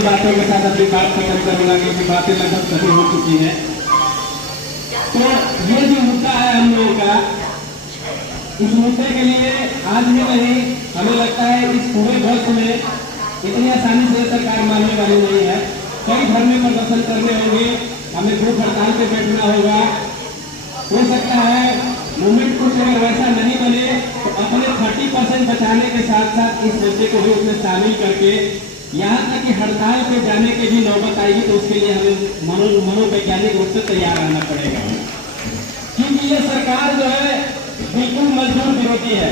चंद बातों के साथ अपनी बात खत्म करूंगा क्योंकि बातें लगभग सभी हो चुकी हैं। तो ये जो मुद्दा है हम लोगों का, इस मुद्दे के लिए आज ही नहीं, हमें लगता है इस पूरे वर्ष में इतनी आसानी से सरकार मानने वाली नहीं है। कई धरने प्रदर्शन करने होंगे, हमें भूख हड़ताल पे बैठना होगा। हो सकता है मूवमेंट कुछ अगर वैसा नहीं बने तो अपने 30% बचाने के साथ साथ इस मुद्दे को भी उसमें शामिल करके यहाँ तक कि हड़ताल पे जाने की भी नौबत आएगी, तो उसके लिए हमें मनोवैज्ञानिक रूप से तैयार रहना पड़ेगा। क्योंकि ये सरकार जो है बिल्कुल मजदूर विरोधी है।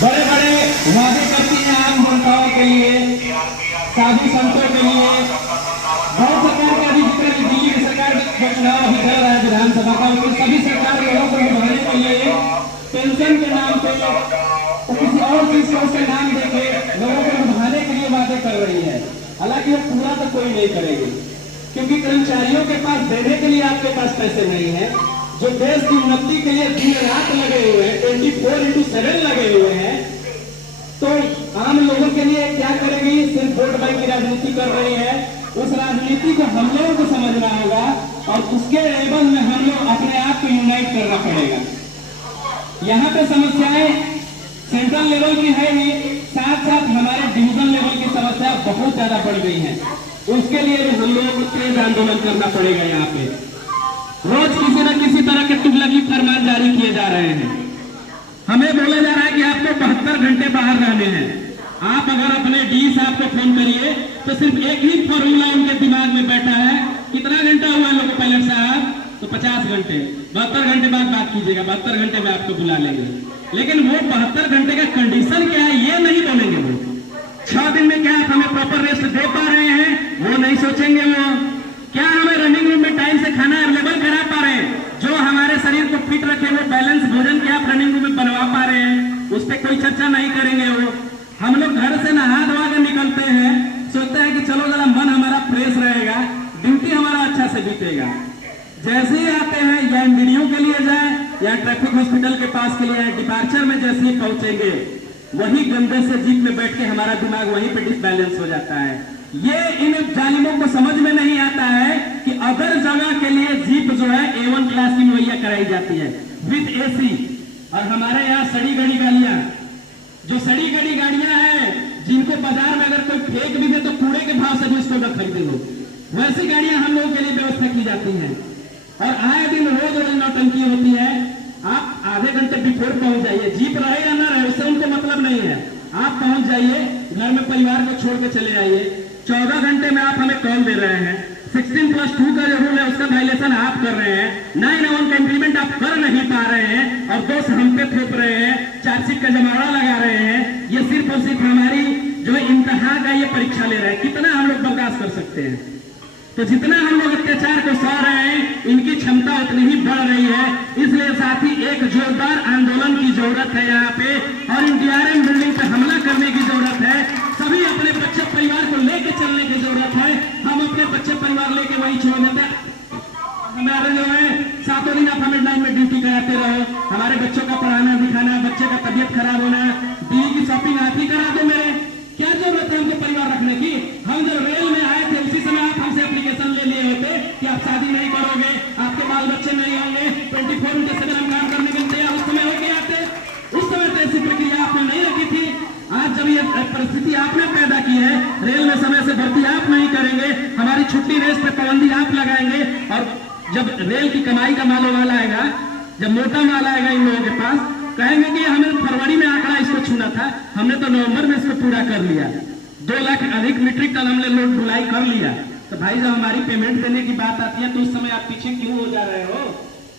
बड़े बड़े वादे करती है आम जनताओं के लिए, साधु संतों के लिए। बहुत सरकार का अभी जिक्र दिल्ली की सरकार का चुनाव अभी चल रहा है विधानसभा का, उसमें सभी सरकार लोगों को लुभाने के लिए पेंशन के नाम पे तो किसी और चीज को उसके नाम देके लोगों को लुभाने के लिए वादे कर रही है। हालांकि वो पूरा तो कोई नहीं करेगी, क्योंकि कर्मचारियों के पास देने के लिए आपके पास पैसे नहीं है। जो देश की उन्नति के लिए दिन रात लगे हुए हैं, 24x7 लगे हुए हैं, तो आम लोगों के लिए क्या करेगी? सिर्फ वोट बैंक की राजनीति कर रही है। उस राजनीति को हम लोगों को समझना होगा और उसके एवज में हम लोग अपने आप को यूनाइट करना पड़ेगा। यहाँ पे समस्याएं सेंट्रल लेवल की है ही, साथ साथ हमारे डिवीजन लेवल की समस्या बहुत ज्यादा बढ़ गई है। उसके लिए भी हम लोगों को तेज आंदोलन करना पड़ेगा। यहाँ पे रोज किसी न किसी तरह के तुगलकी फरमान जारी किए जा रहे हैं। हमें बोला जा रहा है कि आपको 72 घंटे बाहर रहने हैं। आप अगर अपने डी साहब को फोन करिए तो सिर्फ एक ही फॉर्मूला उनके दिमाग में बैठा है, कितना घंटा हुआ लोग पायलट साहब? तो 50 घंटे। 72 घंटे बाद बात कीजिएगा, 72 घंटे में आपको बुला लेंगे। लेकिन वो 72 घंटे का कंडीशन क्या है ये नहीं बोलेंगे। वो 6 दिन में क्या आप हमें प्रॉपर रेस्ट दे पा रहे हैं वो नहीं सोचेंगे। वो क्या हमें रनिंग रूम में टाइम से खाना अवेलेबल करा पा रहे हैं? जो हमारे शरीर को फिट रखे वो बैलेंस भोजन क्या आप रनिंग रूम में बनवा पा रहे हैं? उस पर कोई चर्चा नहीं करेंगे। वो हम लोग घर से नहा धोवा के निकलते हैं, सोचते हैं कि चलो जरा मन हमारा फ्रेश रहेगा, ड्यूटी हमारा अच्छा से बीतेगा। जैसे ही आते हैं या एमडीडीओ के लिए जाए या ट्रैफिक हॉस्पिटल के पास के लिए डिपार्चर में जैसे ही पहुंचेंगे वही गंदे से जीप में बैठ के हमारा दिमाग वहीं पे डिसबैलेंस हो जाता है। ये इन जालिमों को समझ में नहीं आता है कि अदर जगह के लिए जीप जो है A1 क्लास की मुहैया कराई जाती है विद AC, और हमारे यहाँ सड़ी गड़ी गाड़ियां, जो सड़ी गड़ी गाड़ियां हैं जिनको बाजार में अगर कोई फेंक भी दे तो कूड़े के भाव से भी उसको न खरीदे लोग, वैसी गाड़ियां हम लोगों के लिए व्यवस्था की जाती है। और आए दिन रोज रोज नौटंकी होती है। आप आधे घंटे बिफोर पहुंच जाइए, जीप रहे या ना रहे उससे उनको मतलब नहीं है। आप पहुंच जाइए, घर में परिवार को छोड़ के चले आइए। 14 घंटे में आप हमें कॉल दे रहे हैं। 16+2 का जो रूल है उसका वायलेशन आप कर रहे हैं। 9(1) का इंप्लीमेंट आप कर नहीं पा रहे हैं और दोष हम पे थोप रहे हैं, चार्जशीट का जमावड़ा लगा रहे हैं। ये सिर्फ और सिर्फ हमारी जो इम्तिहान का ये परीक्षा ले रहे हैं, कितना हम लोग बर्दाश्त कर सकते हैं। तो जितना हम लोग अत्याचार को सह रहे हैं इनकी क्षमता उतनी ही बढ़ रही है। इसलिए साथी एक जोरदार आंदोलन की जरूरत है यहाँ पे, और इन DRM बिल्डिंग पे हमला करने की जरूरत है। सभी अपने बच्चे परिवार को लेके चलने की जरूरत है। हम अपने बच्चे परिवार लेके वही छोड़ देते हैं। हमारे जो है 7 दिन आप हमें लाइन में ड्यूटी कराते रहो, हमारे बच्चों का पढ़ाना लिखाना, बच्चे का तबियत खराब होना, दिल्ली की शॉपिंग आप ही करा दो। मेरे क्या जरूरत है हमको परिवार रखने की? हम जब रेल में आए थे उसी समय आप हमसे एप्लीकेशन ले लिए होते कि आप शादी नहीं करोगे, आपके बाल बच्चे नहीं होंगे, 24/7 हम काम करने के लिए तैयार उस समय होके आते। उस समय तो ऐसी प्रक्रिया आपने नहीं रखी थी। आज जब ये परिस्थिति आपने पैदा की है, रेल में समय से भर्ती आप नहीं करेंगे, हमारी छुट्टी रेस पे पाबंदी आप लगाएंगे, और जब रेल की कमाई का माल वाला आएगा, जब मोटा माल आएगा इन लोगों के पास, कहेंगे कि हमें फरवरी में आंकड़ा इसको छूना था, हमने तो नवंबर में इसको पूरा कर लिया, 2 लाख अधिक मीट्रिक टन हमने लोड ढुलाई कर लिया। तो भाई जब हमारी पेमेंट देने की बात आती है तो उस समय आप पीछे क्यों हो जा रहे हो?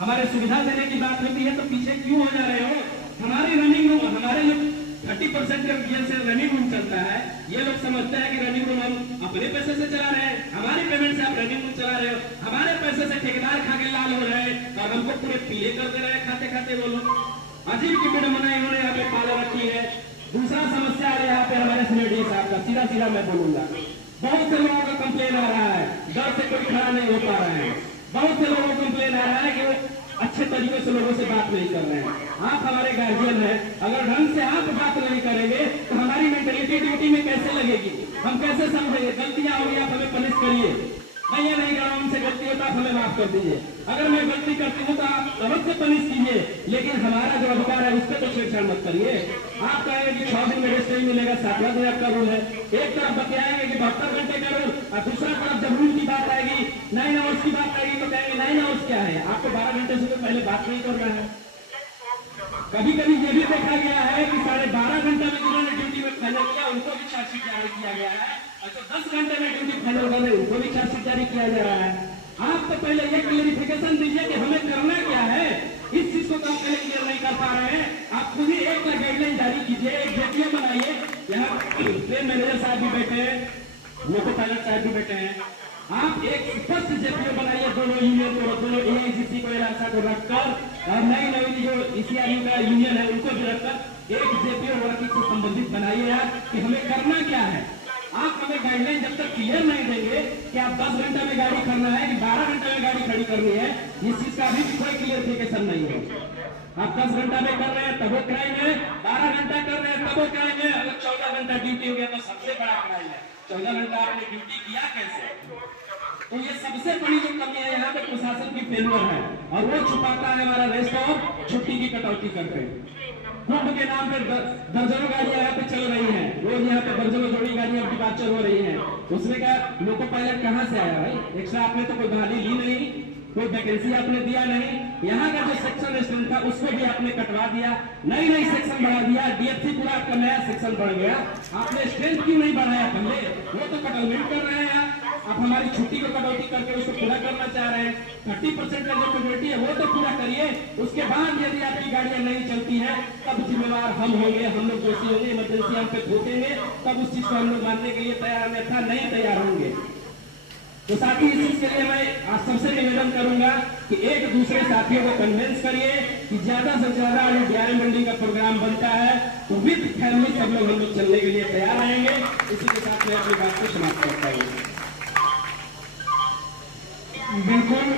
हमारे सुविधा देने की बात होती है तो पीछे क्यों हो जा रहे हो? हमारी रनिंग रूम, हमारे जो 30% का गियर से रनिंग रूम चलता है, ये लोग समझते हैं कि रनिंग रूम हम अपने पैसे से चला रहे हैं, हमारी पेमेंट से आप रनिंग रूम चला रहे हो, हमारे पैसे से ठेकेदार खा के लाल हो रहे हैं और हमको पूरे पीले कर दे रहे हैं खाते खाते। वो लोग अजीब की विडंबना इन्होंने यहाँ पे पाले रखी है। दूसरा समस्या है यहाँ पे हमारे सीनियर साहब का, सीधा सीधा मैं बोलूंगा, बहुत से लोगों का कंप्लेन आ रहा है, डर से कोई खड़ा नहीं हो पा रहा है। बहुत से लोगों को कंप्लेन आ रहा है कि वो अच्छे तरीके से लोगों से बात नहीं कर रहे हैं। आप हमारे गार्जियन हैं, अगर ढंग से आप बात नहीं करेंगे तो हमारी मेंटेलिटी ड्यूटी में कैसे लगेगी, हम कैसे समझेंगे। गलतियां होगी, आप हमें पनिश करिए। मैं ये नहीं कर रहा हूं उनसे गलती होता आप हमें माफ कर दीजिए। अगर मैं गलती करती हूँ तो आप अवश्य पनिश कीजिए, लेकिन हमारा जो अधिकार है उस पर तो छेड़छाड़ मत करिए। आप कहेंगे कि 6 दिन में रेस्ट नहीं मिलेगा, 7वां दिन आपका रूल है। एक तरफ बतियाएंगे कि 72 घंटे का रूल, और दूसरा तरफ जब रूल की बात आएगी, 9 आवर्स की बात आएगी, तो कहेंगे 9 आवर्स क्या है, आपको 12 घंटे से पहले बात नहीं करना है। कभी कभी ये भी देखा गया है कि 12.5 घंटे में जिन्होंने ड्यूटी में फाइनल किया उनको भी चार्जशीट जारी किया गया है, और जो 10 घंटे में ड्यूटी फाइनल कर रहे उनको भी चार्जशीट जारी किया जा रहा है। आप तो पहले ये क्लियरिफिकेशन दीजिए कि हमें करना क्या है। इस चीज को तो हम पहले क्लियर नहीं कर पा रहे हैं। आप खुद ही एक गाइडलाइन जारी कीजिए, एक जेपीओ बनाइए। यहाँ ट्रेन मैनेजर साहब भी बैठे हैं, लोको पायलट साहब भी बैठे हैं। आप एक स्पष्ट जेपीओ बनाइए, दोनों यूनियन को, दोनों एआईसीसी को, एलासा को रखकर, और नई जो ईसीआरयू का यूनियन है उनको भी रखकर एक जेपीओ वर्किंग से संबंधित बनाइए आप कि हमें करना क्या है। आप हमें गाइडलाइन जब तक क्लियर नहीं देंगे कि आप 10 घंटे में गाड़ी करना है कि 12 घंटे में गाड़ी खड़ी करनी है, इस चीज का अभी भी कोई क्लियरिफिकेशन नहीं है। आप 10 घंटा में कर रहे हैं तब वो क्राइम है, 12 घंटा कर रहे हैं तब वो क्राइम है। अगर 14 घंटा ड्यूटी हो गया तो सबसे बड़ा क्राइम है। 14 घंटा आपने ड्यूटी किया कैसे? तो ये सबसे बड़ी जो कमी है यहाँ पे प्रशासन की फेलियर है, और वो छुपाता है हमारा रेस्ट और छुट्टी की कटौती करके। कुंभ के नाम पे दर्जनों गाड़ियां यहाँ पे चल रही हैं, रोज यहाँ पे दर्जनों जोड़ी गाड़ियां डिपार्चर हो रही हैं। उसने कहा लोको पायलट कहाँ से आया भाई? एक्स्ट्रा आपने तो कोई बहाली ली नहीं, कोई वैकेंसी आपने दिया नहीं। यहाँ का जो सेक्शन स्ट्रेंथ था उसको भी आपने कटवा दिया, नई सेक्शन बढ़ा दिया। डीएफसी पूरा आपका नया सेक्शन बढ़ गया, आपने स्ट्रेंथ क्यों नहीं बढ़ाया पहले? वो तो कटलमेंट कर रहे हैं आप हमारी छुट्टी को कटौती करके उसको पूरा करना चाह रहे हैं। 30% का जो कम्युनिटी है वो तो पूरा करिए। उसके बाद यदि आपकी गाड़ियां नहीं चलती है तब जिम्मेवार हम होंगे, हम लोग दोषी होंगे, इमरजेंसी हम पे ठोकेंगे, तब उस चीज को हम लोग मानने के लिए तैयार, अन्यथा नहीं तैयार होंगे। तो साथी इस चीज के लिए मैं आप सबसे निवेदन करूंगा कि एक दूसरे साथियों को कन्विंस करिए कि ज्यादा से ज्यादा जो डीआरएम मंडी का प्रोग्राम बनता है तो विद फैमिली सब लोग हम लोग चलने के लिए तैयार रहेंगे। इसी के साथ मैं अपनी बात को समाप्त करता हूँ। बिल्कुल